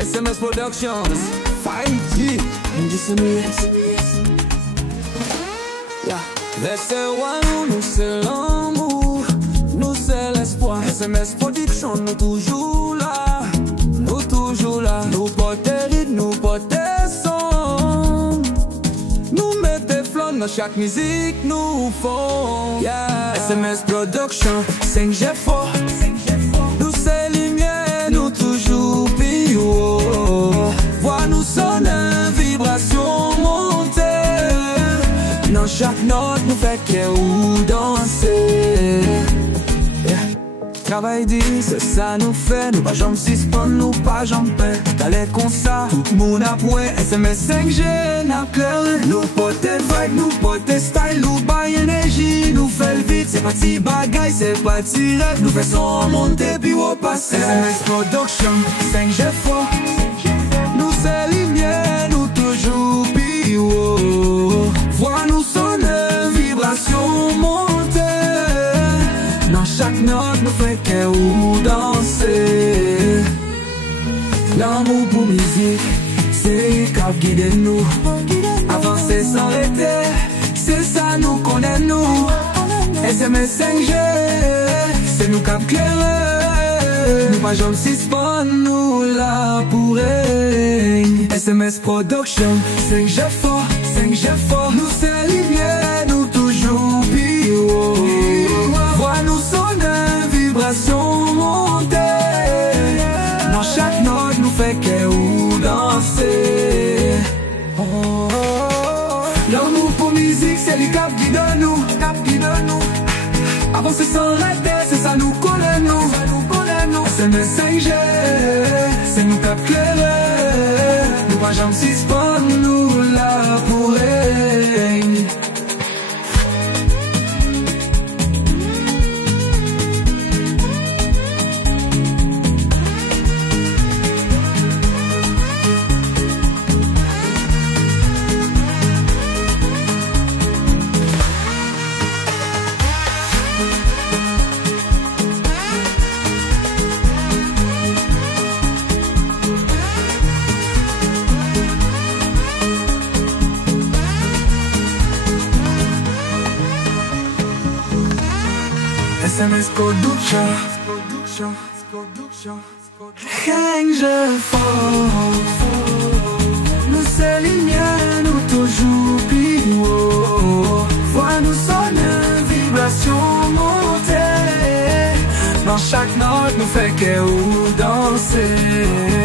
SMS Productions, 5G, MDCMX. Yeah. Laissez nous c'est l'amour, nous c'est l'espoir. SMS Production, nous toujours là, nous toujours là. Nous portons rythme, nous portons son. Nous mettons flancs dans chaque musique, nous font. Yeah. SMS Production, 5G fort. Nous c'est lumière, nous toujours bio. Vois nous sonner, vibration monter. Dans chaque note nous fait que ou danser. Travail dit, c'est ça nous fait. Nous pas jamais suspendre, nous pas jamais paix. T'allais comme ça, tout le monde a point. SMS 5G n'a clair. Nous porte vibe, nous porte style. Nous baille énergie, nous fait le vite. C'est parti bagaille, c'est parti rêve. Nous faisons monter puis repasser. SMS Production, 5G fort. Nous c'est lumière, nous toujours bio. Vois nous sonner, vibration monter. Dans chaque note nous fait que ou danser. L'amour pour musique, c'est qui guide nous. Avancer sans arrêter, c'est ça nous connaît nous. SMS 5G, c'est nous cap clairer. Nous pas jamais suspendre, nous là pour règne. SMS Production, 5G fort, 5G fort. Nous c'est lumière, nous toujours bio. Vois nous sonner, vibration monter. Dans chaque note nous fait que ou danser. Oh, oh, oh. L'amour pour musique, c'est lui cap guide nous, cap guide nous. Avancer sans arrêter, c'est ça nous connaît nous, ça nous connaît nous. SMS 5G, c'est nous cap clairer. Nous pas jamais suspendre, nous là pour règne. SMS Production, 5G fort. Nous c'est lumière, nous toujours bio. Vois nous sonner, vibration monter. Dans chaque note nous fait que ou danser.